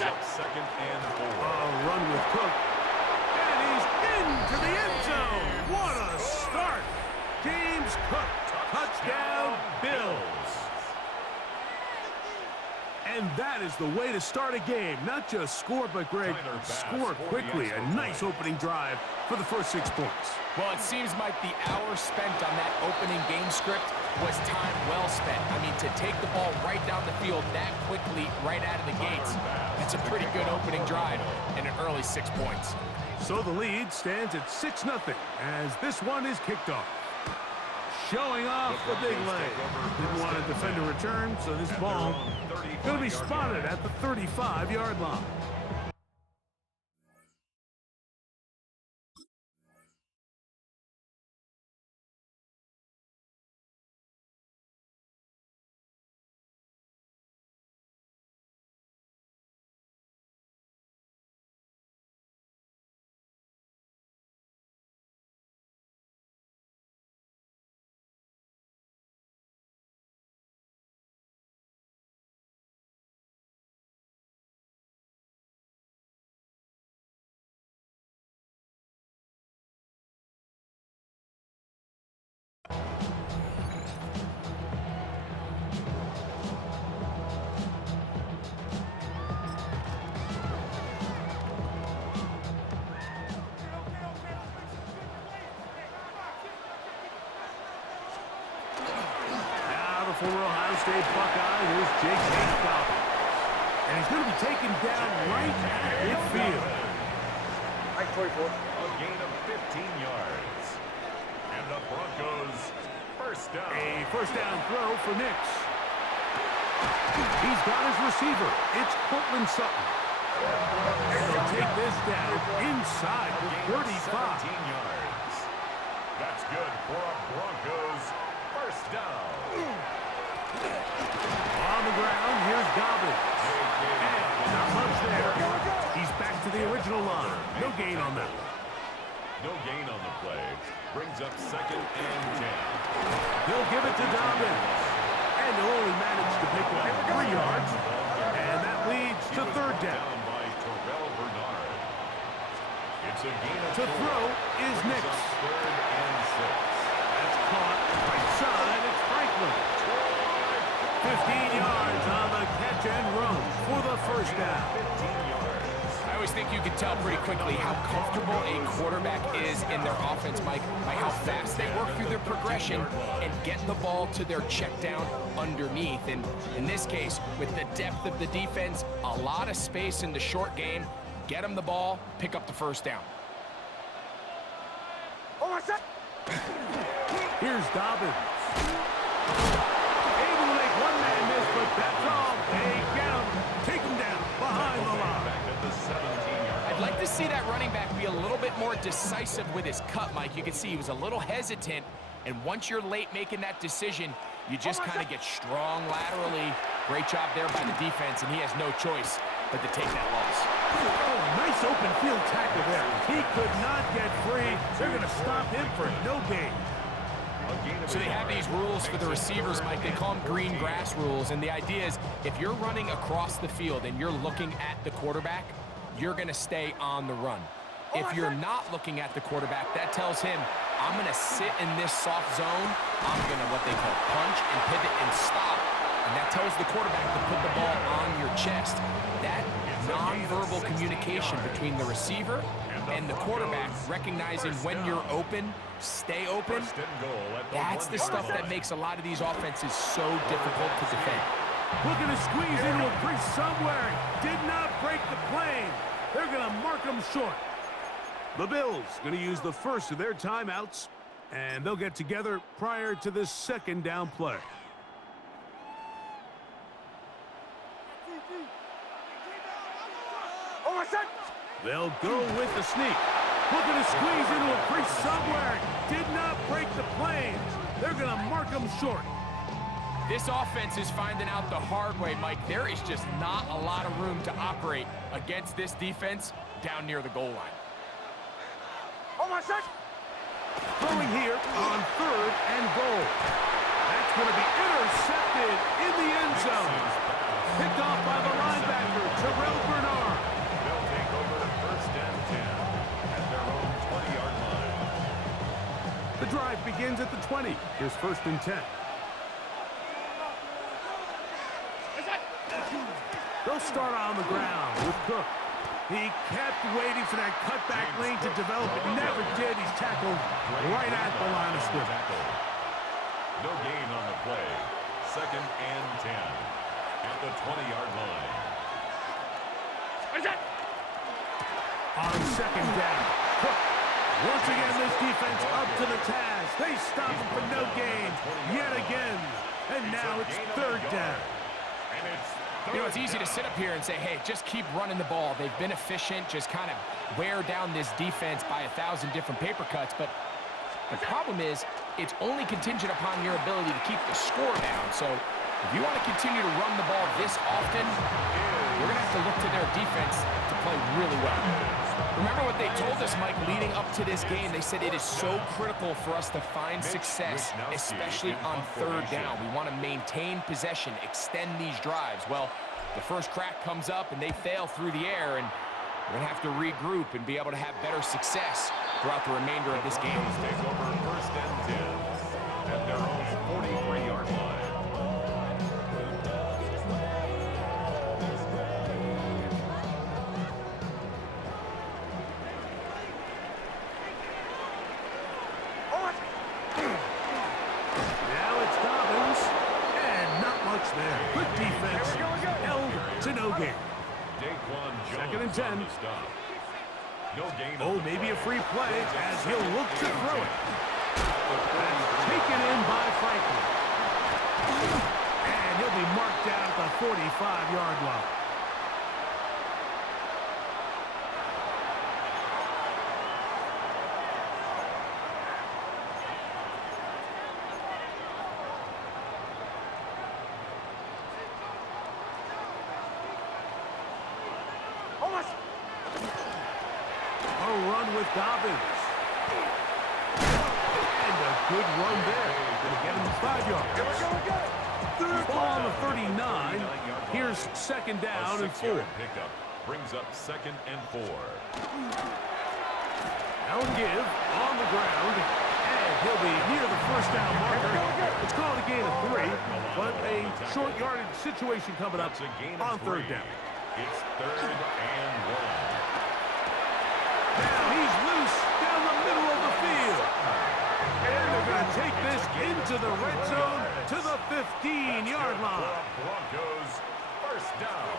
brings up second and 4. Run with Cook. And he's into the end zone. What a start. James Cook. Touchdown, Bills. And that is the way to start a game. Not just score, but, Greg, score quickly. A nice opening drive for the first 6 points. Well, it seems like the hour spent on that opening game script was time well spent. I mean, to take the ball right down the field that quickly right out of the gates, that's a pretty good opening drive and an early 6 points. So the lead stands at 6-0 as this one is kicked off. Showing off the big leg. Didn't want to defend a return, so this ball going to be spotted at the 35-yard line. Former Ohio State Buckeye, here's Jake Dobbins. And he's going to be taken down right at midfield. A gain of 15 yards. And the Broncos first down. A first down throw for Nix. He's got his receiver. It's Cortland Sutton. They'll take this down inside the 35. 17 yards. That's good for a Broncos first down. On the ground, here's Dobbins. And not much there. He's back to the original line. No gain on that one. No gain on the play. Brings up second and 10. He'll give it to Dobbins. And he'll only manage to pick up 3 yards. And that leads to third down. By Terrell Bernard. It's a gain of to throw is Nix. Third and 6. That's caught right side. It's Franklin. 15 yards on the catch and run for the first down. 15 yards. I always think you can tell pretty quickly how comfortable a quarterback is in their offense, Mike, by how fast they work through their progression and get the ball to their check down underneath. And in this case, with the depth of the defense, a lot of space in the short game, get them the ball, pick up the first down. Here's Dobbins. Able to make one man miss, but that's all. They get him. Take him down behind the line. Back at the 17-yard. I'd like to see that running back be a little bit more decisive with his cut, Mike. You can see he was a little hesitant, and once you're late making that decision, you just kind of get strong laterally. Great job there by the defense, and he has no choice but to take that loss. Oh, nice open field tackle there. He could not get free. They're going to stop him for no gain. So they have these rules for the receivers, Mike. They call them green grass rules, and the idea is if you're running across the field and you're looking at the quarterback, you're going to stay on the run. If you're not looking at the quarterback, that tells him, I'm going to sit in this soft zone. I'm going to what they call punch and pivot and stop, and that tells the quarterback to put the ball on your chest. That nonverbal communication between the receiver and the quarterback, recognizing when you're open, stay open, that's the stuff that makes a lot of these offenses so difficult to defend. Looking to squeeze into a crease somewhere. Did not break the plane. They're going to mark him short. The Bills going to use the first of their timeouts, and they'll get together prior to this second down play. They'll go with the sneak. Looking to squeeze into a crease somewhere. Did not break the plane. They're going to mark him short. This offense is finding out the hard way, Mike. There is just not a lot of room to operate against this defense down near the goal line. Throwing here on third and goal. That's going to be intercepted in the end zone. Picked off by the linebacker, Terrell Bernard. drive begins at the 20. Here's 1st and 10. They'll start on the ground with Cook. He kept waiting for that cutback lane to develop. It never did. He's tackled right at the line of scrimmage. No gain on the play. 2nd and 10 at the 20-yard line. On 2nd down, Cook. Once again, this defense up to the task. They stop him for no gain yet again. And now it's 3rd down. And it's You know, it's easy to sit up here and say, hey, just keep running the ball. They've been efficient, just kind of wear down this defense by 1,000 different paper cuts. But the problem is, it's only contingent upon your ability to keep the score down. So if you want to continue to run the ball this often, we're going to have to look to their defense to play really well. Remember what they told us, Mike, leading up to this game. They said it is so critical for us to find success, especially on 3rd down. We want to maintain possession, extend these drives. Well, the first crack comes up and they fail through the air, and we're going to have to regroup and be able to have better success throughout the remainder of this game. Take over 1st and 10 at their own 43-yard line. Now it's Dobbins, and not much there. Good defense, held to no gain. Daquan Jones 2nd and 10. on the stop. No gain Oh, on the maybe play. a free play as he'll look to throw it. That's taken in by Franklin. And he'll be marked down at the 45-yard line. A run with Dobbins. And a good run there. Gonna get him 5 yards. Ball on the 39. Here's 2nd down and 4. Pickup brings up 2nd and 4. Now give on the ground. And he'll be near the 1st down marker. It's called a gain of 3, but a short yardage situation coming up That's a gain of on 3rd 3. down. It's 3rd and 1. Now he's loose down the middle of the field. And they're going to take this into the red zone to the 15-yard line. Broncos 1st down.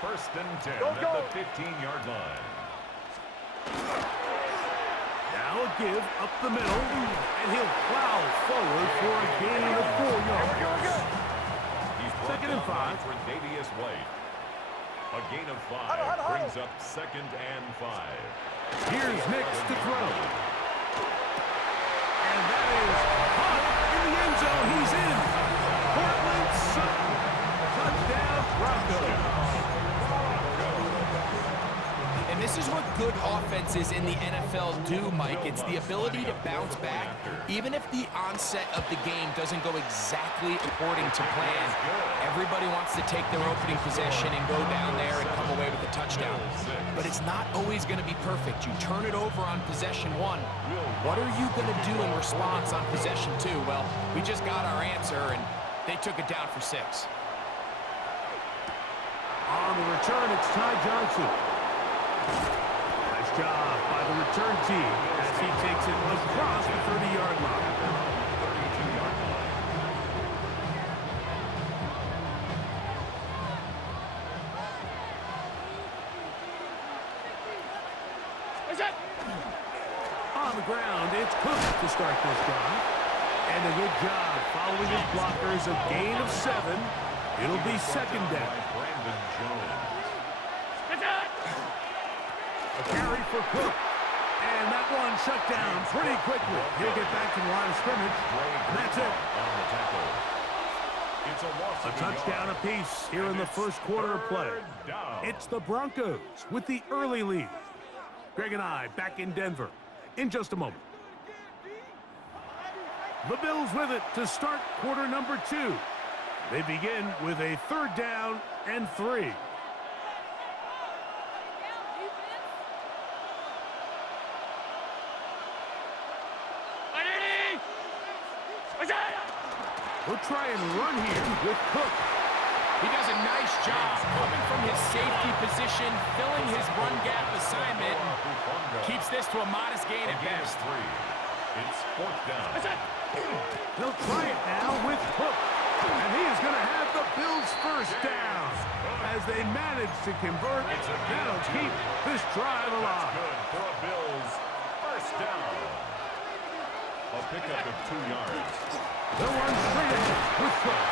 1st and 10 at the 15-yard line. Now a give up the middle, and he'll plow forward for a gain of 4 yards. He's 2nd and 5. for Davius White. A gain of 5 brings up 2nd and 5. Here's Nix to throw. And that is caught in the end zone. He's in. Portland Sutton. Touchdown, Broncos. And this is what good offenses in the NFL do, Mike. It's the ability to bounce back, even if the onset of the game doesn't go exactly according to plan. Everybody wants to take their opening possession and go down there and come away with a touchdown. But it's not always going to be perfect. You turn it over on possession 1. What are you going to do in response on possession 2? Well, we just got our answer, and they took it down for 6. On the return, it's Ty Johnson. Nice job by the return team as he takes it across the 30-yard line. 32-yard line. On the ground, it's Cook to start this drive. And a good job following his blockers, a gain of 7. It'll be 2nd down. Brandon Jones. A carry for Cook. And that one shut down pretty quickly. He'll get back to the line of scrimmage. And that's it. On the tackle. It's a loss A of touchdown yard. apiece here in the first quarter of play. 3rd down. It's the Broncos with the early lead. Greg and I back in Denver in just a moment. The Bills with it to start quarter number 2. They begin with a 3rd down and 3. He'll try and run here with Cook. He does a nice job coming from his safety position, filling his run gap assignment. Keeps this to a modest gain at best. It's fourth down. They'll try it now with Cook. And he is going to have the Bills first down. As they manage to convert, that'll keep this drive alive. Good for a Bills first down. A pickup of 2 yards. They'll run straight ahead with Cook.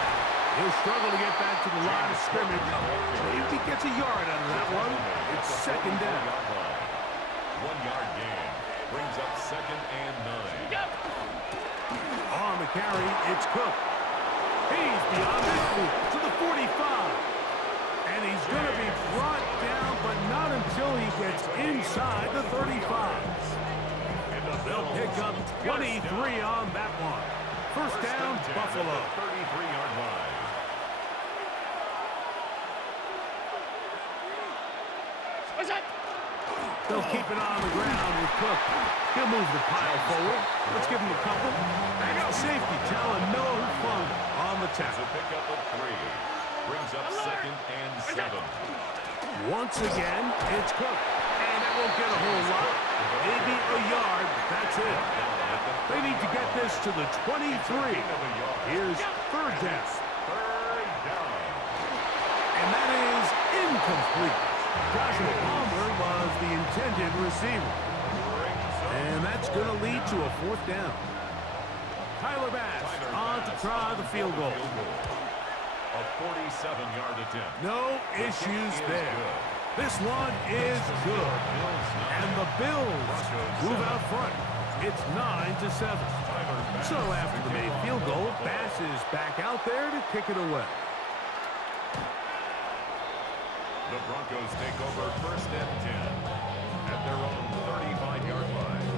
He'll struggle to get back to the line of scrimmage. Maybe he gets a yard out of that one. It's second down. 1 yard gain. Brings up second and 9. On the carry, it's Cook. He's beyond midfield to the 45. And he's going to be brought down, but not until he gets inside the 35. They'll pick up 23 on that one. First down, Buffalo. 33-yard line. They'll keep it on the ground with Cook. He'll move the pile forward. Let's give him a couple. And now safety telling Miller who flung on the It's tackle. a pickup of 3. Brings up second and 7. Once again, it's Cook. And that won't get a whole lot. Maybe a yard. That's it. They need to get this to the 23. Here's third down. Third down. And that is incomplete. Joshua Palmer was the intended receiver. And that's going to lead to a fourth down. Tyler Bass on to try the field goal. A 47-yard attempt. No issues there. This one is good. And the Bills move out front. It's 9-7. So after the made field goal, Bass is back out there to kick it away. The Broncos take over first and 10 at their own 35-yard line.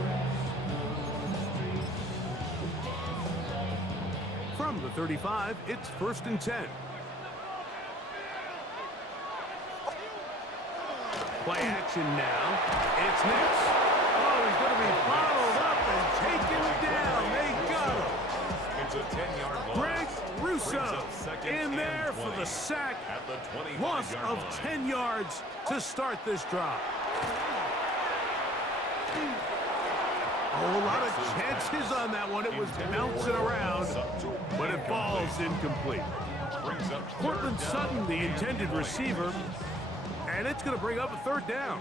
From the 35, it's first and 10. Play action now. It's Nix. Oh, he's going to be bottled up and taken down. They got him. It's a 10-yard loss. Greg Russo in there for the sack. At the 25-yard Loss of line. 10 yards to start this drive. Oh, a lot of chances on that one. It was bouncing around, but it falls incomplete. Brings up Cortland Sutton, the intended receiver, and it's going to bring up a third down.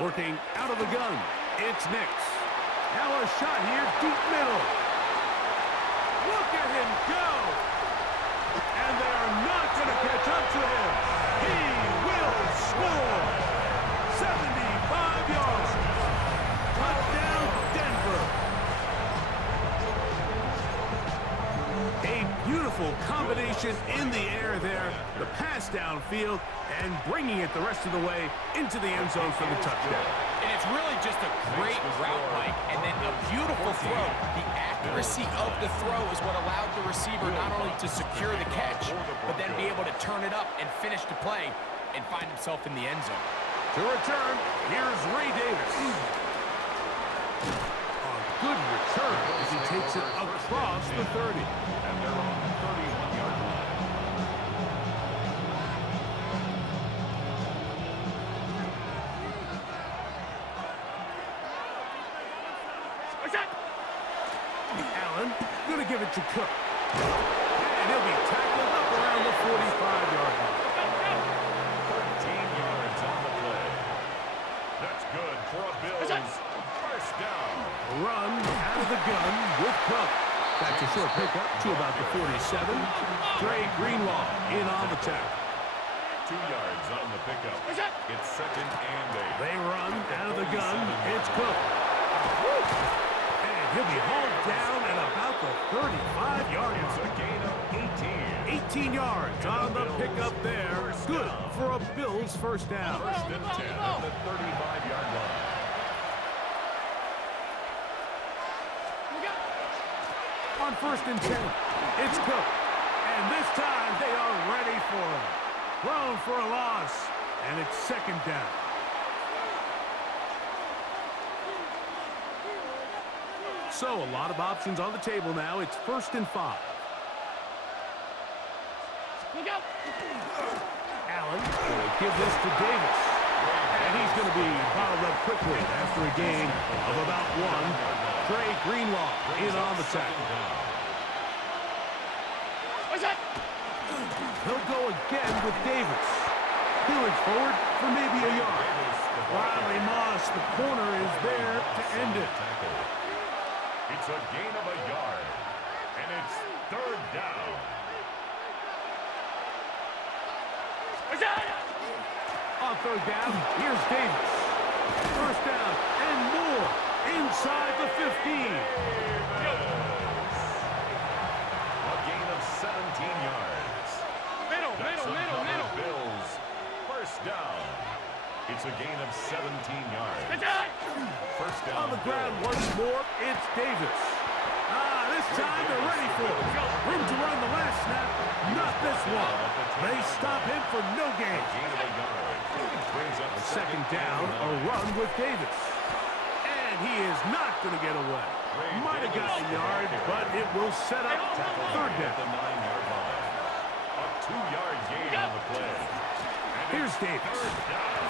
Working out of the gun, it's Nix. Now a shot here, deep middle. Look at him go! And they are not going to catch up to him. He will score! 75 yards. Touchdown, Denver. A beautiful combination in the air there. The pass downfield and bringing it the rest of the way into the end zone for the touchdown. And it's really just a great route, Mike, and then a beautiful throw. The accuracy of the throw is what allowed the receiver not only to secure the catch, but then be able to turn it up and finish the play and find himself in the end zone. To return, here's Ray Davis. A good return as he takes it across the 30. and they're on the 31-yard line. Allen going to give it to Cook. And he'll be tackled up around the 45-yard line. 13 yards on the play. That's good for a Bills first down. Run out of the gun with Cook. That's a short pickup to about the 47. Dre Greenlaw in on the tackle. 2 yards on the pickup. It's second and 8. They run out of the gun. It's Cook. And he'll be hauled down at about the 35-yard It's line. a gain of 18. 18 yards on the pickup there. Good for a Bills first down. First and 10 at the 35-yard line. On first and 10, it's Cook. And this time they are ready for him. Thrown for a loss. And it's second down. So a lot of options on the table now. It's 1st and 5. Look out! Allen will give this to Davis. And he's going to be bottled up quickly after a gain of about 1. Trey Greenlaw in on the tackle. What's that? He'll go again with Davis. He'll forward for maybe a yard. Riley Moss, the corner, is there to end it. It's a gain of a yard, and it's 3rd down. What's that? On 3rd down, here's Davis. 1st down and more inside the 15. A gain of 17 yards. Middle. Bills. 1st down. It's a gain of 17 yards. What's that? 1st down. On the ground once more, it's Davis. This time they're ready for it. Room to run the last snap. Not this one. They stop him for no gain. Gain of a yard. Brings up 2nd down, a run with Davis. And he is not going to get away. Might have got a yard, but it will set up 3rd at down. the 9-yard line. A 2-yard gain on the play. Here's Davis.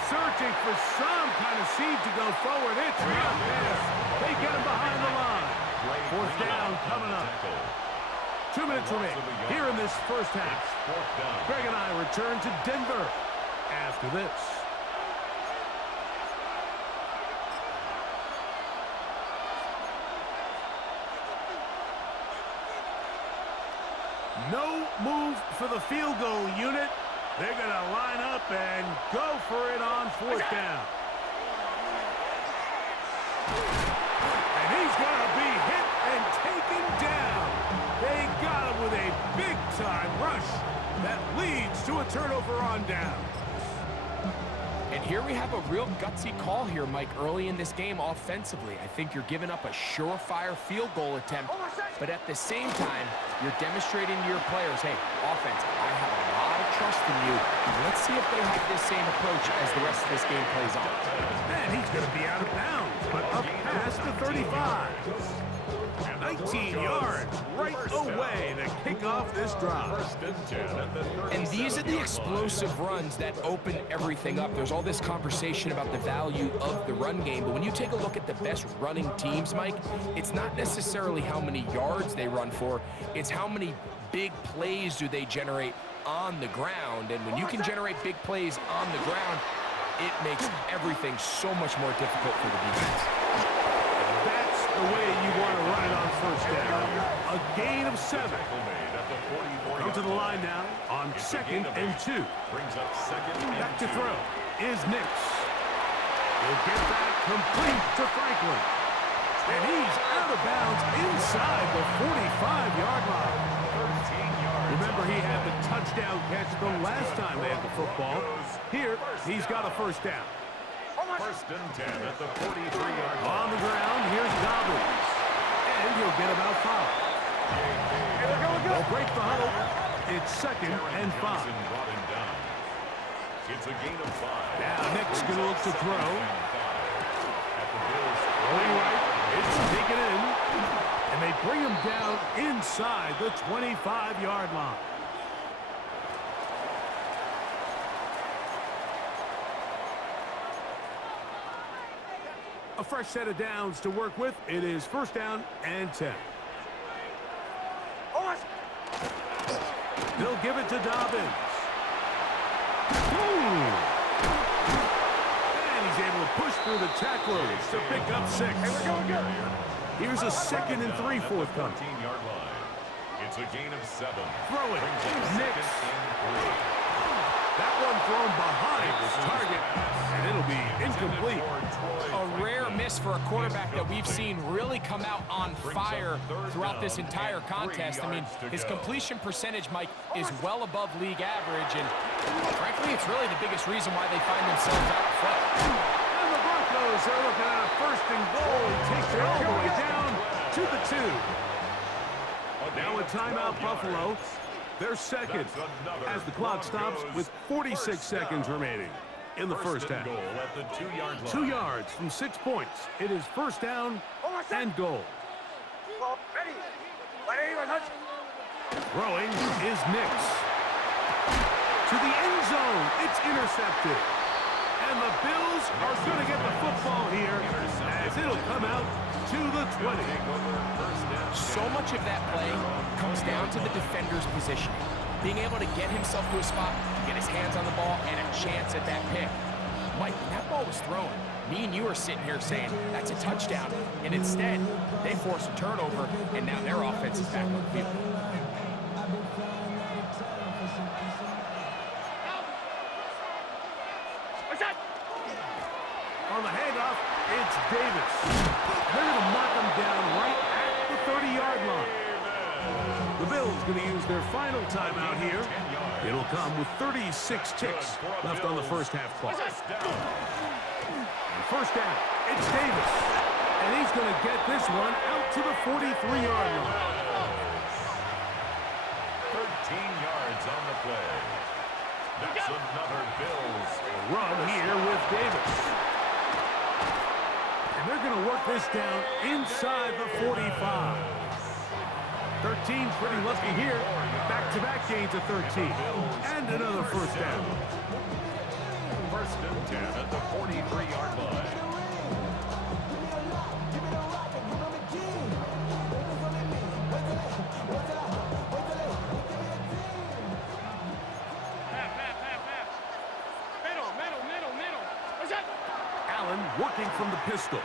Searching for some kind of seed to go forward. It's not there. They get him behind the line. 4th down coming up. 2 minutes remaining here in this 1st half. Greg and I return to Denver after this. No move for the field goal unit. They're going to line up and go for it on 4th down. And he's going to be hit and taken down. They got him with a big-time rush that leads to a turnover on down. And here we have a real gutsy call here, Mike, early in this game offensively. I think you're giving up a surefire field goal attempt, but at the same time, you're demonstrating to your players, hey, offense, I have a lot of trust in you. Let's see if they have this same approach as the rest of this game plays on. And he's going to be out of bounds, but up past the 35. 19 yards right away to kick off this drive. And these are the explosive runs that open everything up. There's all this conversation about the value of the run game, but when you take a look at the best running teams, Mike, it's not necessarily how many yards they run for, it's how many big plays do they generate on the ground. And when you can generate big plays on the ground, it makes everything so much more difficult for the defense. That's the way you want to run it on 1st down. A gain of 7. Come to the line now on 2nd and 2. Back to throw is Nix. He'll get that complete to Franklin. And he's out of bounds inside the 45-yard line. Remember, he had the touchdown catch the last time they had the football. Here, he's got a 1st down. 1st and 10 at the 43-yard line. On the ground, here's Dobbins. And he'll get about 5. They'll break the huddle. It's 2nd and 5. It's a gain of 5. Now Nick's going to look to throw. Throwing right. It's taken in. And they bring him down inside the 25-yard line. A fresh set of downs to work with. It is 1st down and 10. They'll give it to Dobbins. And he's able to push through the tacklers to pick up 6. Here's a 2nd and 3 forthcoming. 13-yard line. It's a gain of 7. Throw it. Nix. That one thrown behind his target, and it'll be incomplete. A rare miss for a quarterback that we've seen really come out on fire throughout this entire contest. I mean, his completion percentage, Mike, is well above league average, and frankly, it's really the biggest reason why they find themselves out front. And the Broncos are looking at a 1st and goal. He takes it all the way down to the 2. Now a timeout, Buffalo. They're 2nd as the clock stops with 46 seconds remaining in the 1st half. 2 2 yards from 6 points. It is 1st down and goal. Throwing is Nix. To the end zone. It's intercepted. And the Bills are going to get the football here as it'll come out to the 20. So much of that play comes down to the defender's position. Being able to get himself to a spot, to get his hands on the ball, and a chance at that pick. Mike, when that ball was thrown, me and you are sitting here saying, that's a touchdown. And instead, they force a turnover, and now their offense is back on the field. On the handoff, it's Davis. They're going to mark him down right at the 30-yard line. The Bills going to use their final timeout here. It'll come with 36 ticks left on the first half clock. And first down, it's Davis. And he's going to get this one out to the 43-yard line. 13 yards on the play. That's another Bills Run here with Davis. And they're going to work this down inside the 45. 13 pretty lucky here. Back-to-back gains of 13. And another first down. First and 10 at the 43-yard line. Allen working from the pistol.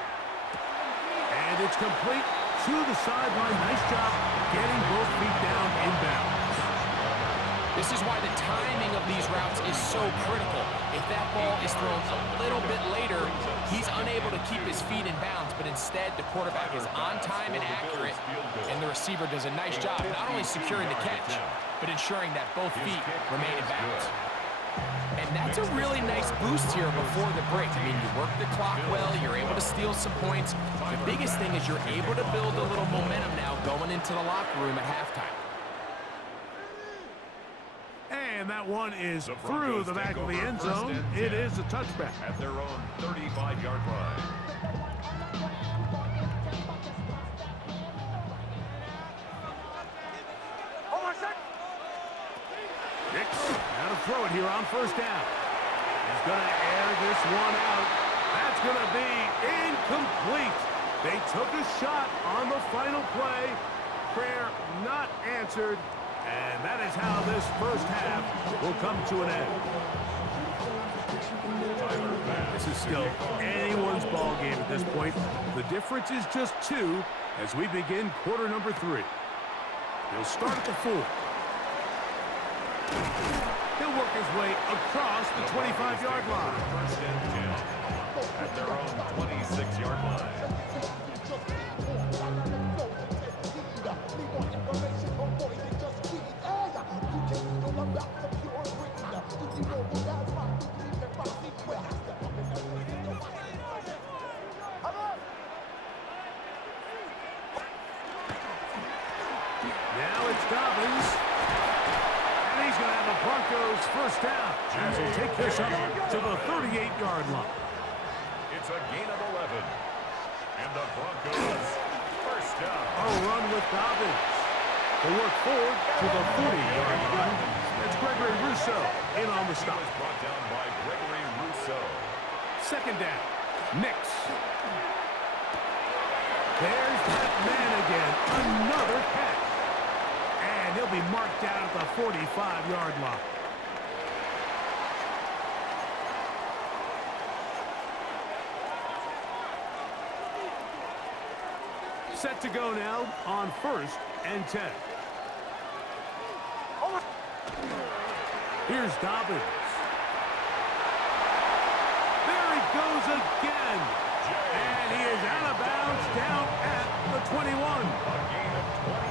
And it's complete to the sideline. Nice job getting both feet down inbounds. This is why the timing of these routes is so critical. If that ball is thrown a little bit later, he's unable to keep his feet in bounds, but instead the quarterback is on time and accurate, and the receiver does a nice job not only securing the catch, but ensuring that both feet remain in bounds. And that's a really nice boost here before the break. I mean, you work the clock well, you're able to steal some points. The biggest thing is you're able to build a little momentum now going into the locker room at halftime. And that one is through the back of the end zone. It is a touchback. At their own 35-yard line. Nix, now to throw it here on first down. He's going to air this one out. That's going to be incomplete. They took a shot on the final play. Prayer not answered. And that is how this first half will come to an end. This is still anyone's ball game at this point. The difference is just 2 as we begin quarter number 3. He'll start at the 4. He'll work his way across the 25-yard line. First and 10 at their own 26-yard line. Now it's Dobbins. And he's going to have the Broncos first down as he'll take this up to the 38-yard line. It's a gain of 11. And the Broncos first down. A run with Dobbins. They work forward to the 40-yard line. That's Gregory Rousseau in on the stop. He was brought down by Gregory Rousseau. Second down. Nix. There's that man again. Another catch. And he'll be marked down at the 45-yard line. Set to go now on first and 10. Here's Dobbins. There he goes again. And he is out of bounds down at the 21.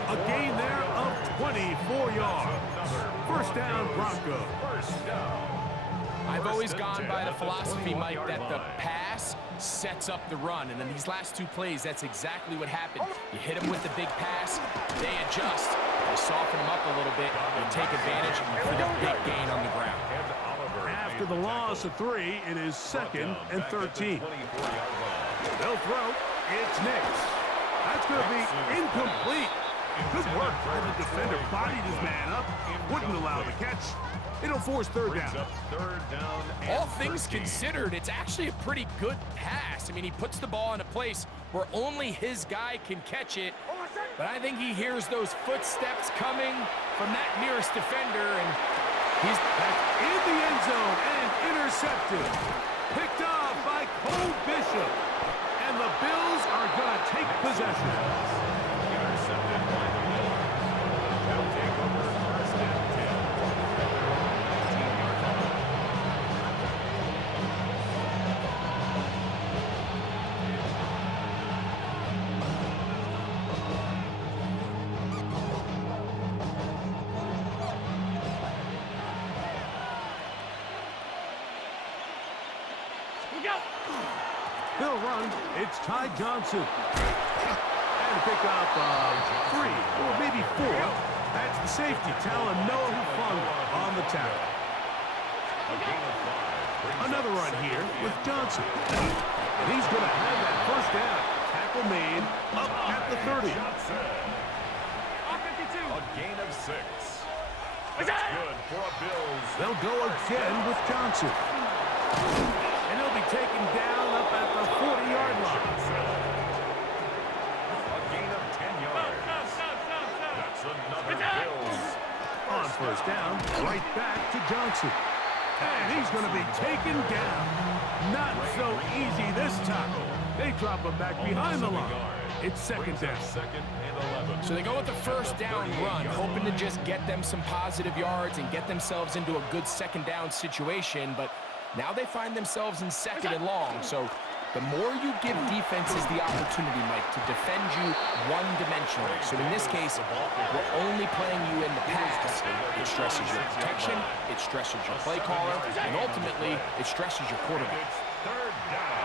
A gain there of 24 yards. First down, Broncos. I've always gone by the philosophy, Mike, that the pass sets up the run. And in these last 2 plays, that's exactly what happened. You hit them with the big pass, they adjust, they soften them up a little bit, and take advantage for the big gain on the ground. After the loss of 3, it is second and 13. They'll throw. It's Nix. That's That's going to be incomplete. Good work by the defender. Bodied his man up. Wouldn't allow the catch. It'll force third down. All things considered, it's actually a pretty good pass. I mean, he puts the ball in a place where only his guy can catch it. But I think he hears those footsteps coming from that nearest defender, and he's back in the end zone and intercepted. Picked off by Cole Bishop. And the Bills are going to take possession. Intercepted by the Bills. They'll take over first and 10. 19-yard line. Look out! They'll run. It's Ty Johnson. And a pickup of 3 or maybe 4. That's the safety, Talanoa Hufanga on the tackle. Another run here with Johnson. And he's going to have that first down. Tackle made up at the 30. A gain of 6. That's good for a Bills. They'll go again with Johnson. And he'll be taken down up at the 40-yard line. A gain of 10 yards. That's another Bills. On first down, right back to Johnson. And he's going to be taken down. Not so easy this time. They drop him back behind the line. It's second down. Second and 11. So they go with the first down run, hoping to just get them some positive yards and get themselves into a good second down situation, but now they find themselves in second and long. So the more you give defenses the opportunity, Mike, to defend you one-dimensionally. So in this case, we're only playing you in the pass. It stresses your protection, it stresses your play caller, and ultimately, it stresses your quarterback. It's third down.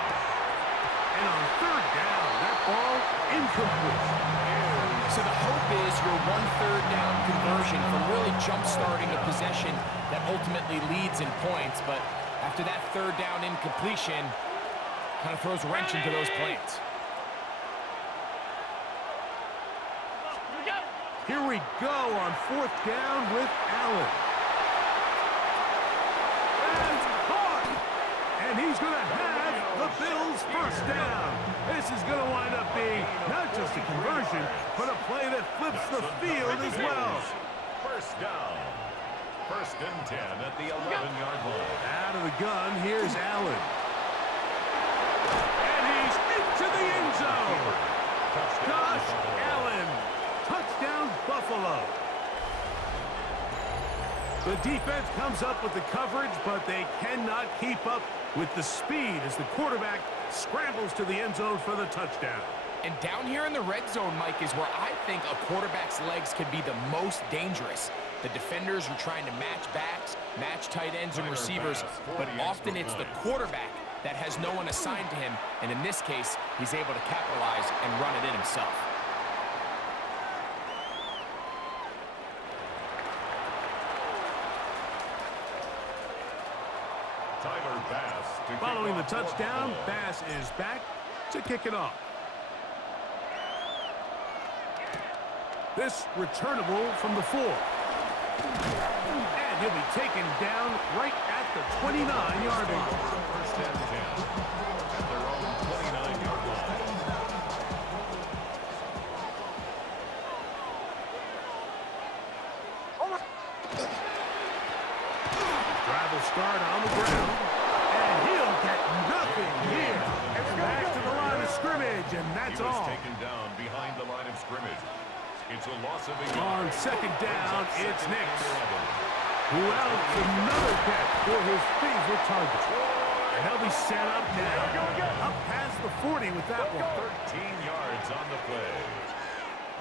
And on third down, that ball incomplete. So the hope is your 1/3 down conversion from really jump-starting a possession that ultimately leads in points, but after that third down incompletion, kind of throws a wrench into those plans. Here we go on fourth down with Allen. And caught! And he's going to have the Bills' first down. This is going to wind up being not just a conversion, but a play that flips the field as well. First down. First and 10 at the 11-yard line. Out of the gun, here's Allen. And he's into the end zone. Josh Allen. Touchdown, Buffalo. The defense comes up with the coverage, but they cannot keep up with the speed as the quarterback scrambles to the end zone for the touchdown. And down here in the red zone, Mike, is where I think a quarterback's legs could be the most dangerous. The defenders are trying to match backs, match tight ends and receivers, but often it's the quarterback that has no one assigned to him, and in this case, he's able to capitalize and run it in himself. Following the touchdown, Bass is back to kick it off. This returnable from the 4. And he'll be taken down right at the 29-yard line. First and 10 at their own 29-yard line. Drive will start on the ground. And he'll get nothing here. Back to the line of scrimmage, and that's all. He was taken down behind the line of scrimmage. It's a loss of a yard. On second down, it's Nix, who outs another catch for his favorite target. And they'll be set up now. Up past the 40 with that one. 13 yards on the play.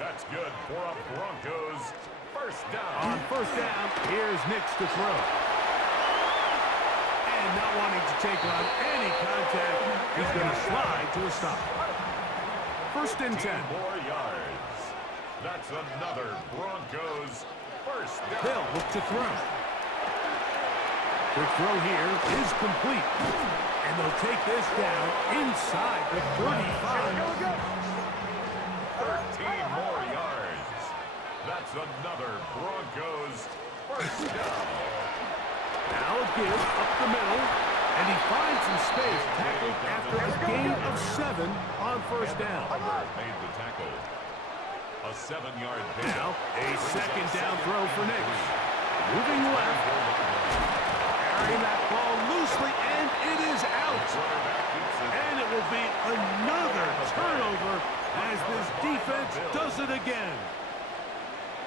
That's good for a Broncos first down. On first down, here's Nix to throw. And not wanting to take on any contact, he's going to slide to a stop. First and 10. More yards. That's another Broncos first down. They'll look to throw. The throw here is complete. And they'll take this down inside the 35. Third That's another Broncos first down. Now a give up the middle, and he finds some space, tackled after a gain of 7 on first down. Made the tackle. A 7-yard pickup. Now a second down throw for Knicks. Moving left, carrying that ball loosely, and it is out. And it will be another turnover as this defense does it again.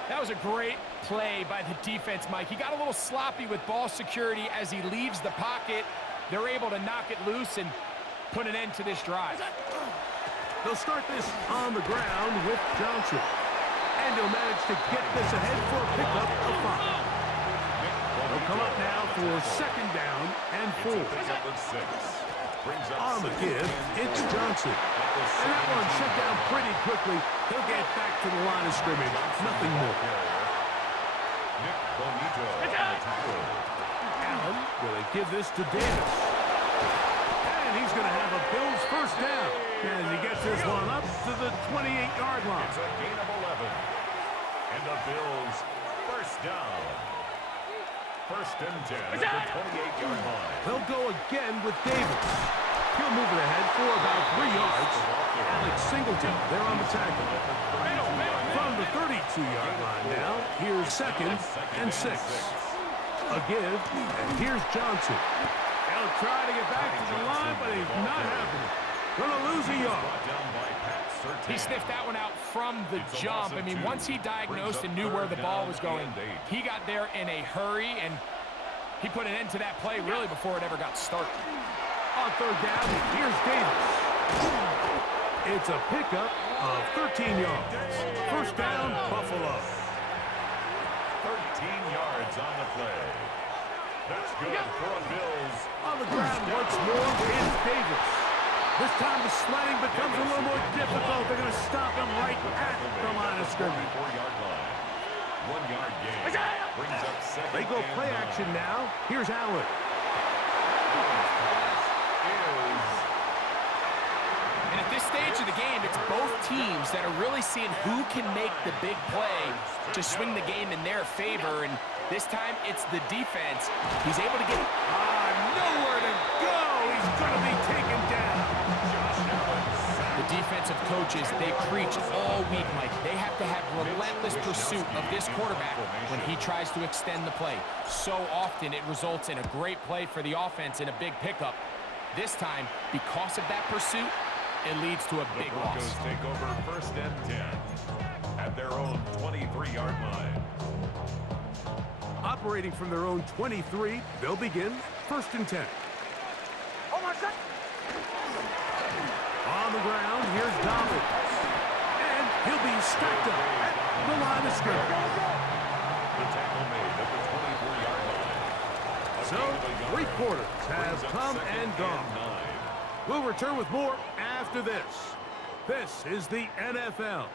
That was a great play by the defense, Mike. He got a little sloppy with ball security as he leaves the pocket. They're able to knock it loose and put an end to this drive. They'll start this on the ground with Johnson. And he'll manage to get this ahead for a pickup of 5. They'll come up now for second down and 4. On the give, it's Johnson. And that one shut down pretty quickly. He'll get back to the line of scrimmage. Nothing more. Allen will give this to Davis. And he's going to have a Bills first down as he gets this one up to the 28-yard line. It's a gain of 11. And the Bills first down. First and 10 at the 28-yard line. They'll go again with Davis. He'll move it ahead for about 3 yards. Alex Singleton there on the tackle. From the 32-yard line now, here's second and 6. A give, and here's Johnson. He'll try to get back to the line, but he's not happening. Gonna lose a yard. He sniffed that one out from the jump. I mean, once he diagnosed and knew where the ball was going, he got there in a hurry, and he put an end to that play really before it ever got started. On third down, here's Davis. It's a pickup of 13 yards. First down, Buffalo. 13 yards on the play. That's good for the Bills. On the ground once more, it's Davis. This time the sledding becomes a little more difficult. They're going to stop him right at the line of scrimmage. 4-yard line. 1-yard gain. Brings up second. They go play action now. Here's Allen. And at this stage of the game, it's both teams that are really seeing who can make the big play to swing the game in their favor. And this time, it's the defense. He's able to get nowhere to go. He's going to be taken down. the defensive coaches. They preach all week, Mike. They have to have relentless pursuit of this quarterback when he tries to extend the play. So often, it results in a great play for the offense and a big pickup. This time, because of that pursuit, it leads to a big loss. The Broncos take over first and 10 at their own 23-yard line. Operating from their own 23, they'll begin first and 10. On the ground, here's Donald. And he'll be stacked up at the line of scrimmage. The tackle made at the 24-yard line. So, 3 quarters have come and gone. We'll return with more after this. This is the NFL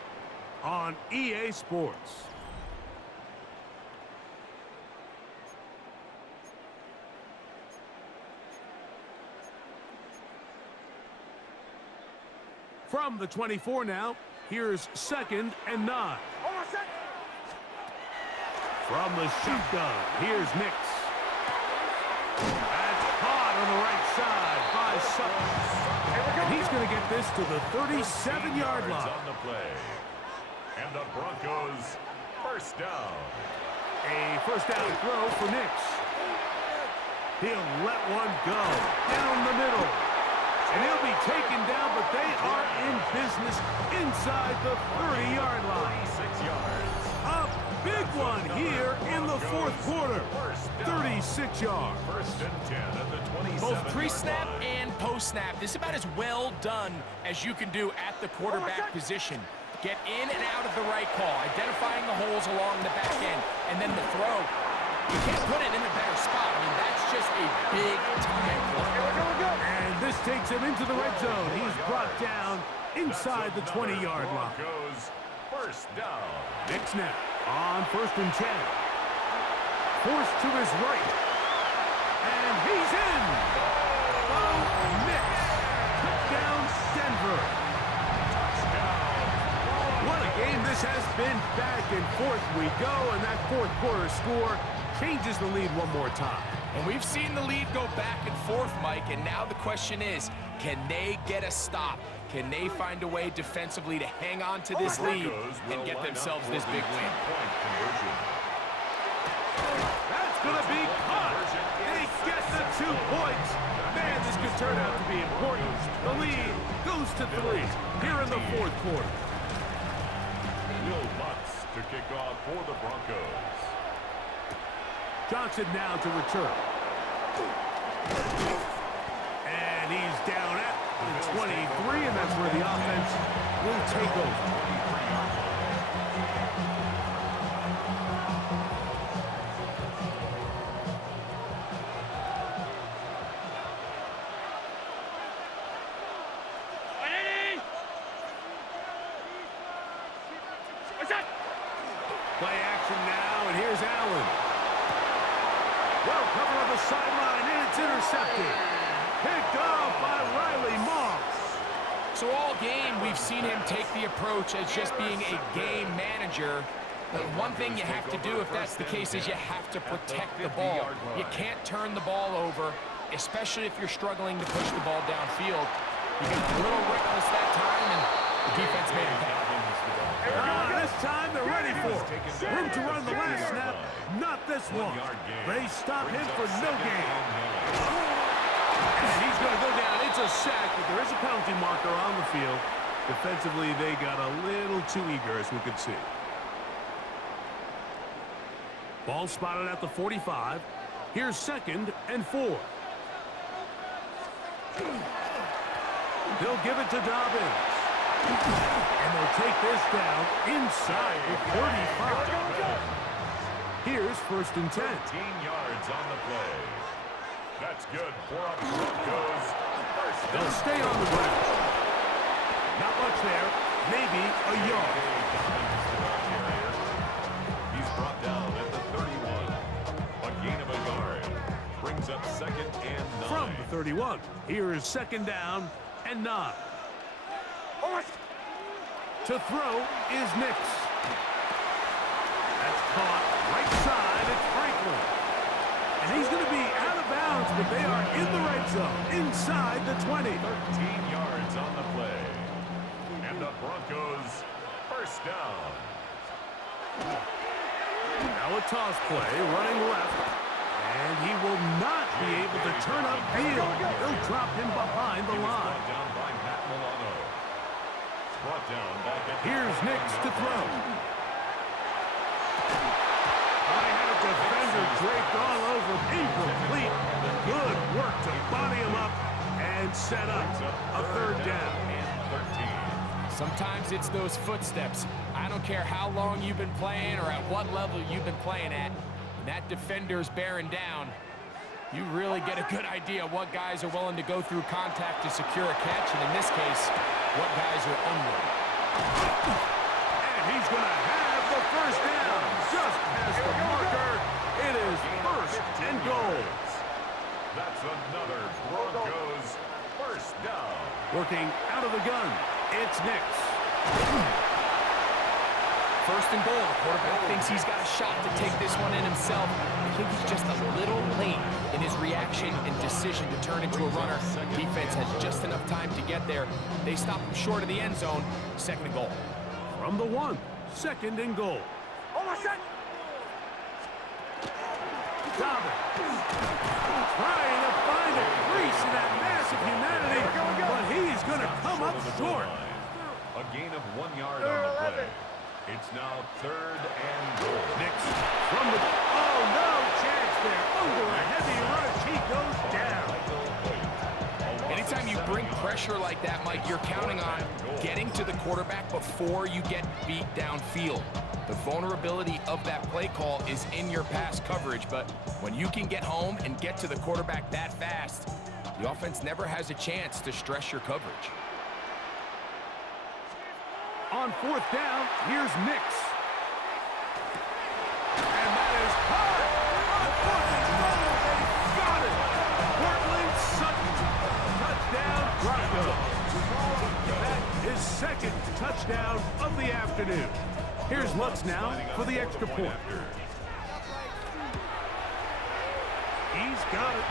on EA Sports. From the 24 now, here's second and 9. From the shotgun, here's Nix. That's caught on the right side by Sutton. And he's going to get this to the 37-yard line. On the play. And the Broncos first down. A first down throw for Nix. He'll let one go down the middle. And he'll be taken down, but they are in business inside the 30-yard line. 36 yards. A big one here in the fourth quarter. 36 yards. First and 10 at the 27. Both pre-snap and post-snap. This is about as well done as you can do at the quarterback position. Get in and out of the right call, identifying the holes along the back end, and then the throw. You can't put it in a better spot. I mean, that's just a big-time play. And this takes him into the red zone. He's brought down inside the 20-yard line. Broncos first down. Nix now on first and 10. Forced to his right. And he's in. Oh, Nix. Touchdown, Denver. Touchdown. What a game, this has been back and forth we go, and that fourth quarter score changes the lead one more time. And we've seen the lead go back and forth, Mike, and now the question is, can they get a stop? Can they find a way defensively to hang on to this lead and get themselves this big win? That's going to be caught. They get the 2 points. Man, this could turn out to be important. The lead goes to 3 here in the fourth quarter. Will Lutz to kick off for the Broncos. Johnson now to return. And he's down at the 23, and that's where the offense will take over. Play action now, and here's Allen. Well covered on the sideline, and it's intercepted. Picked off by Riley Moss. So all game, we've seen him take the approach as just being a game manager. But one thing you have to do if that's the case is you have to protect the ball. You can't turn the ball over, especially if you're struggling to push the ball downfield. You got a little reckless that time, and the defense made him pay. This time they're ready for it. Room to run the last snap, not this one. They stop him for no gain. And he's going to go down. It's a sack, but there is a penalty marker on the field. Defensively, they got a little too eager, as we could see. Ball spotted at the 45. Here's 2nd and 4. They'll give it to Dobbins. And they'll take this down inside the 35. Here's 1st and 10. 13 yards on the play. That's good for a Broncos. They'll stay on the ground. Not much there. Maybe a yard. He's brought down at the 31. A gain of a yard. Brings up 2nd and 9. From the 31. Here is 2nd down and 9. To throw is Nix. That's caught right side. It's Franklin. And he's going to be out of bounds, but they are in the red zone, inside the 20. 13 yards on the play. And the Broncos first down. Now a toss play, running left. And he will not be able to turn upfield. They'll drop him behind the line. Brought down by Matt Milano. Brought down back at Here's Nix to throw. I had a defender draped all over. Incomplete. Good work to body him up and set up a 3rd down. And 13. Sometimes it's those footsteps. I don't care how long you've been playing or at what level you've been playing at. When that defender's bearing down, you really get a good idea what guys are willing to go through contact to secure a catch, and in this case, what guys are unwilling. And he's going to have the 1st down. Just past the marker. It is 1st and goal. That's another Broncos first down. Working out of the gun, it's Nix. 1st and goal. The quarterback thinks he's got a shot to take this one in himself. I think he's just a little late in his reaction and decision to turn into a runner. Defense has just enough time to get there. They stop him short of the end zone. 2nd and goal. From the 1, 2nd and goal. Dobbins trying to find a crease in that massive humanity, but he's going to come up short. A gain of 1 yard on the play. It's now 3rd and goal. Nix from the... Oh, no chance there. Under a heavy rush, he goes down. Anytime you bring pressure like that, Mike, you're counting on getting to the quarterback before you get beat downfield. The vulnerability of that play call is in your pass coverage, but when you can get home and get to the quarterback that fast, the offense never has a chance to stress your coverage. On 4th down, here's Nix. And that is caught. On 4th and goal, they got it. Portland Sutton. Touchdown, Broncos. That is 2nd touchdown of the afternoon. Lutz now for the extra point. He's got it.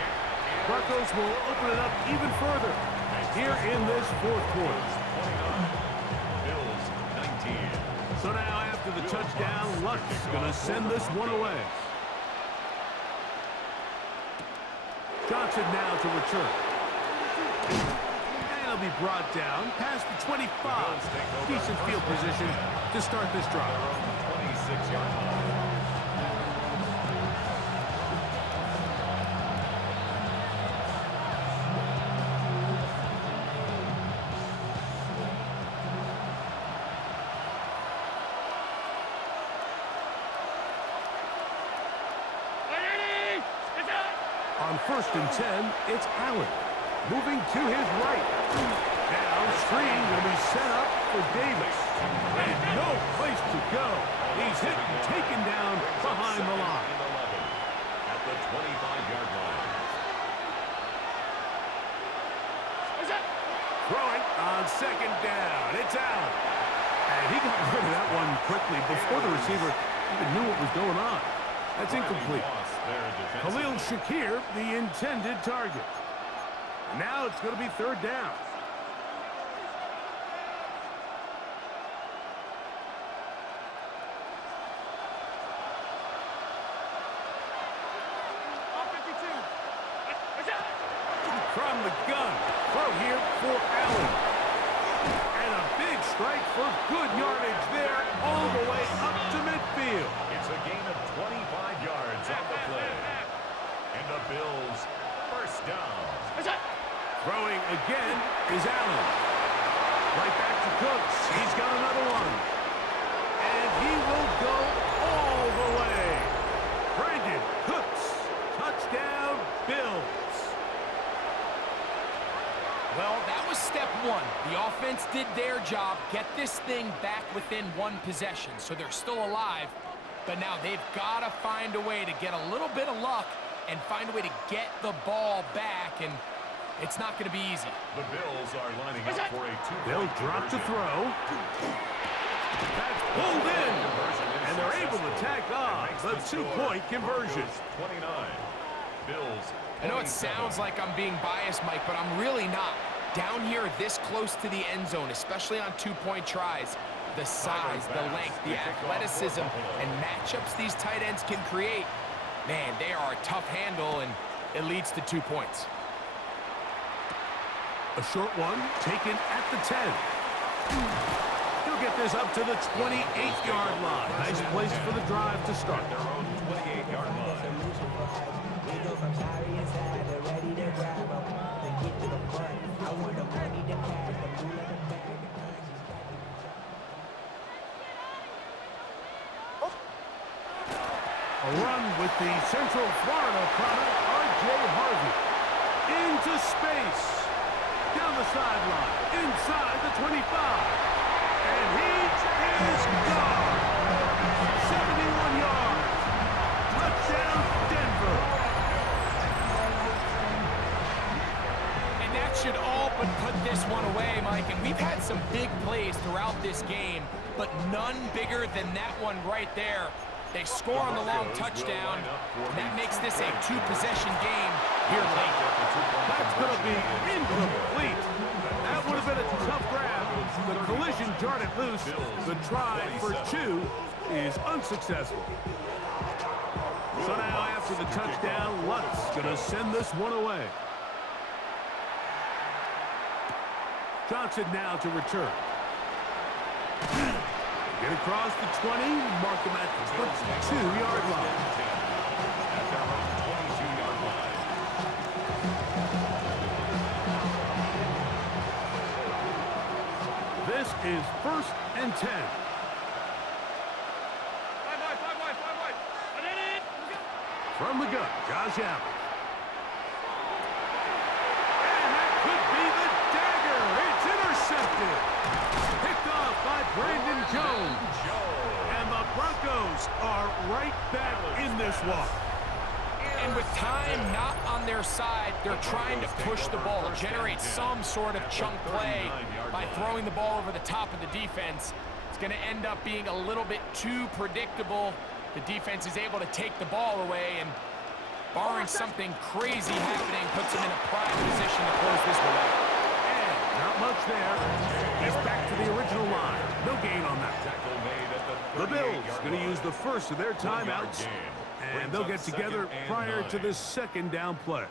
Broncos will open it up even further here in this fourth quarter. 29. Bills 19. So now after the touchdown, Lutz going to send this one away. Johnson now to return. And he'll be brought down past the 25. Decent field position to start this drive. 26-yard line. On 1st and 10, it's Allen. Moving to his right. Now, screen will be set up for Davis. And no place to go. He's hit and taken down behind the line. At the 25-yard line. Throwing on 2nd down. It's Allen. And he got rid of that one quickly before the receiver even knew what was going on. That's incomplete. Khalil Shakir, the intended target. Now it's going to be 3rd down. From the gun, throw here for Allen. And a big strike for good yardage there all the way up to midfield. It's a gain of 25 yards on the play. And the Bills, 1st down. Throwing again is Allen. Right back to Cooks. He's got another one. And he will go all the way. Brandon Cooks. Touchdown, Bills. Well, that was step one. The offense did their job, get this thing back within one possession. So they're still alive, but now they've got to find a way to get a little bit of luck and find a way to get the ball back, and it's not going to be easy. The Bills are lining up for a 2-point They'll drop to throw. That's pulled in, and they're able to tack on the 2-point conversion. 29. Bills. I know it sounds like I'm being biased, Mike, but I'm really not. Down here this close to the end zone, especially on 2-point tries, the size, the length, the athleticism, and matchups these tight ends can create, man, they are a tough handle, and it leads to 2 points. A short one taken at the 10. He'll get this up to the 28-yard line. Nice place for the drive to start. Their own 28-yard line. A run with the Central Florida product, R.J. Harvey. Into space. Down the sideline. Inside the 25. And he is gone. 71 yards. Touchdown, Denver. And that should all but put this one away, Mike. And we've had some big plays throughout this game, but none bigger than that one right there. They score on the long touchdown, and that makes this a 2-possession game here late. That's going to be incomplete. That would have been a tough grab. The collision jarred it loose. The try for 2 is unsuccessful. So now after the touchdown, Lutz going to send this one away. Johnson now to return. Get across the 20, mark him at the 22-yard line. At their own 22-yard line. This is 1st and 10. From the gun, Josh Allen. And that could be the dagger. It's intercepted. Picked off by Brandon Jones. And the Broncos are right back in this one. And with time not on their side, they're trying to push the ball, generate some sort of chunk play by throwing the ball over the top of the defense. It's going to end up being a little bit too predictable. The defense is able to take the ball away, and barring something crazy happening, puts him in a prime position to close this one out. And not much there. He's back to the original line. No gain on that. The Bills going to use the first of their timeouts, and they'll get together prior to this second down play.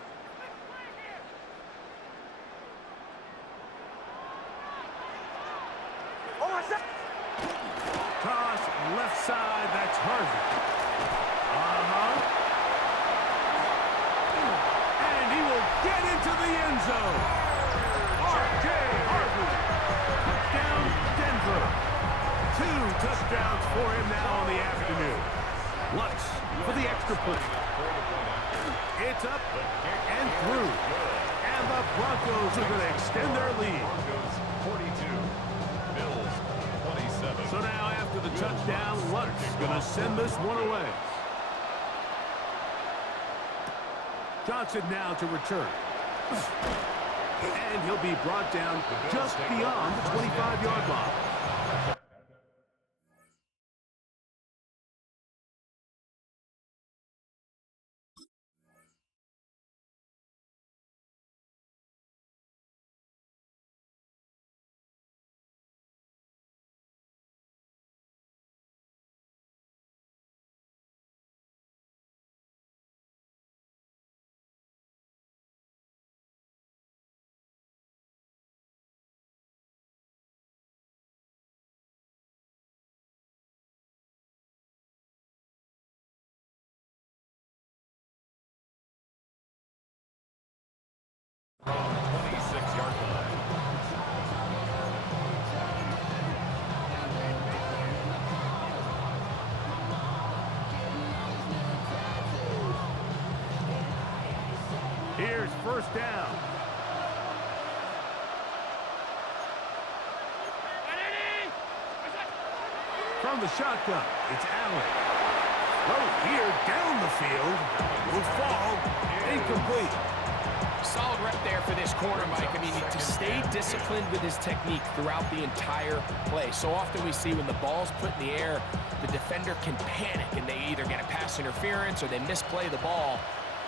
Toss left side, that's Harvey. And he will get into the end zone. R.J. Harvey. Touchdown, Denver. 2 touchdowns for him now on the afternoon. Lutz for the extra point. It's up and through. And the Broncos are going to extend their lead. 42, Bills 27. So now after the touchdown, Lutz going to send this one away. Johnson now to return. And he'll be brought down just beyond the 25-yard line. From the 26-yard line. Here's first down. From the shotgun, it's Allen. Throw here down the field. Will fall. Incomplete. Solid rep there for this corner, Mike. I mean, to stay disciplined with his technique throughout the entire play. So often we see when the ball's put in the air, the defender can panic, and they either get a pass interference or they misplay the ball.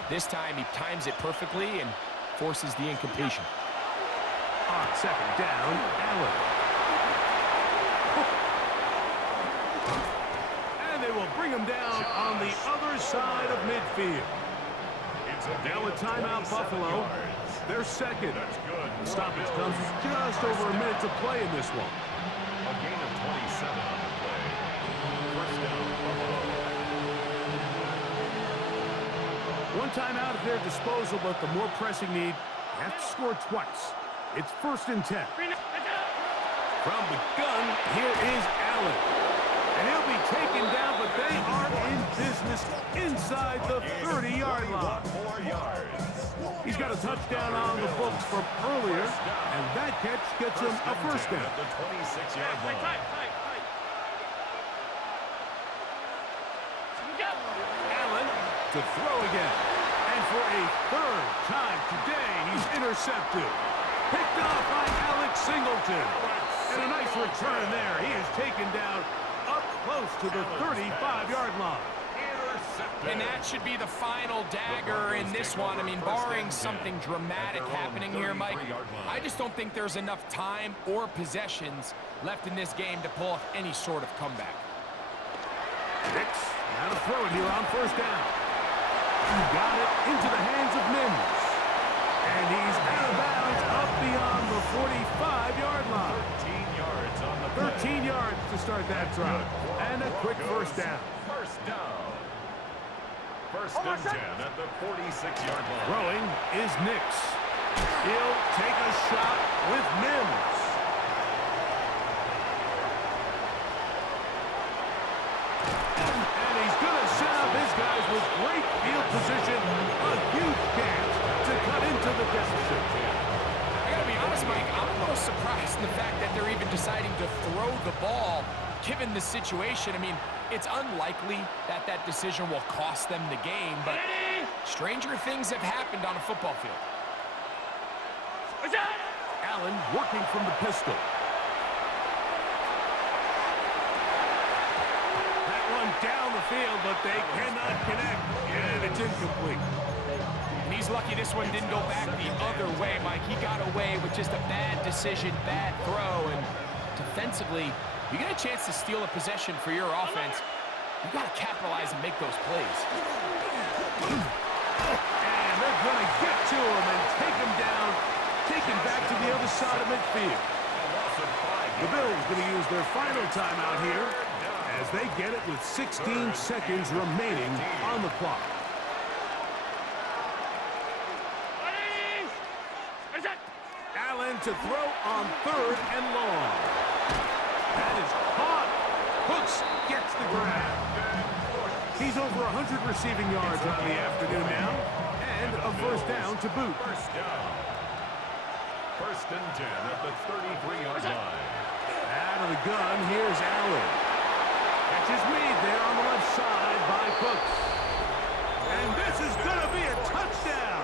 This time, he times it perfectly and forces the incompletion. On second down, Allen. And they will bring him down on the other side of midfield. Now a timeout, Buffalo. They're second. The stoppage comes with just over a minute to play in this one. A gain of 27 on the play. First down, Buffalo. One timeout at their disposal, but the more pressing need, have to score twice. It's 1st and 10. From the gun, here is Allen. And he'll be taken down, but they are in business inside the 30-yard line. He's got a touchdown on the books from earlier, and that catch gets him a first down. The 26-yard line. Allen to throw again. And for a third time today, he's intercepted. Picked off by Alex Singleton. And a nice return there. He is taken down up close to the 35-yard line. And that should be the final dagger in this one. I mean, barring something dramatic happening here, Mike, I just don't think there's enough time or possessions left in this game to pull off any sort of comeback. Nix, now to throw it here on first down. He got it into the hands of Mims. And he's out of bounds up beyond the 45-yard line. 13 yards on the play. 13 yards to start that drive. And a quick first down. First down. First and 10 at the 46-yard line. Throwing is Nix. He'll take a shot with Mims. And he's going to set up his guys with great field position. A huge chance to cut into the deficit. I gotta be honest, Mike, I'm a little surprised in the fact that they're even deciding to throw the ball, given the situation. I mean, it's unlikely that that decision will cost them the game, but stranger things have happened on a football field. Allen working from the pistol. the field, but they cannot connect, and it's incomplete. And he's lucky this one didn't go back the other way, Mike. He got away with just a bad decision, bad throw, and defensively, you get a chance to steal a possession for your offense. You got to capitalize and make those plays. And they're going to get to him and take him down, take him back to the other side of midfield. The Bills going to use their final timeout here as they get it with 16 seconds remaining on the clock. Allen to throw on 3rd and long. That is caught. Hooks gets the grab. He's over 100 receiving yards on the afternoon now, and a first down to boot. First down. 1st and 10 at the 33-yard line. Out of the gun, here's Allen. Catch is made there on the left side by Cooks. And this is going to be a touchdown.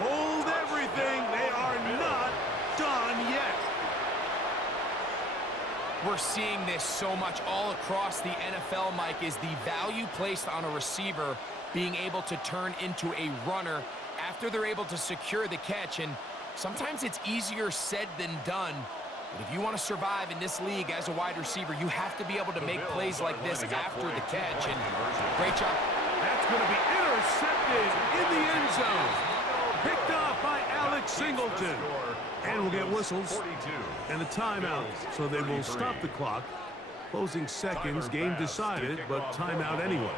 Hold everything. They are not done yet. We're seeing this so much all across the NFL, Mike, is the value placed on a receiver being able to turn into a runner after they're able to secure the catch. And sometimes it's easier said than done. But if you want to survive in this league as a wide receiver, you have to be able to make plays like this after the catch. And great job. That's going to be intercepted in the end zone. Picked off by Alex Singleton. And we'll get whistles and a timeout, so they will stop the clock. Closing seconds, game decided, but timeout anyway.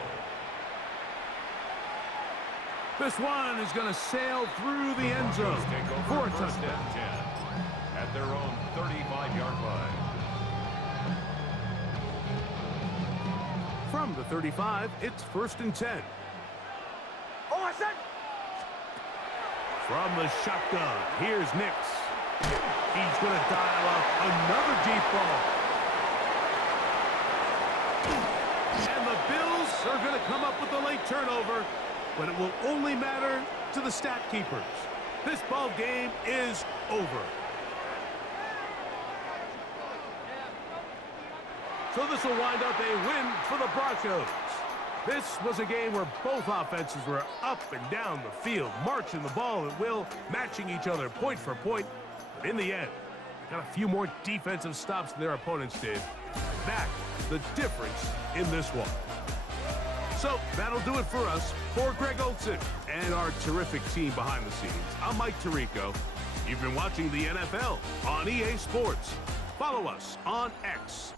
This one is going to sail through the end zone for a touchdown. At their own 35-yard line. From the 35, it's 1st and 10. From the shotgun, here's Nix. He's going to dial up another deep ball. And the Bills are going to come up with a late turnover, but it will only matter to the stat keepers. This ball game is over. So this will wind up a win for the Broncos. This was a game where both offenses were up and down the field, marching the ball at will, matching each other point for point. But in the end, got a few more defensive stops than their opponents did. That's the difference in this one. So that'll do it for us. For Greg Olson and our terrific team behind the scenes, I'm Mike Tirico. You've been watching the NFL on EA Sports. Follow us on X.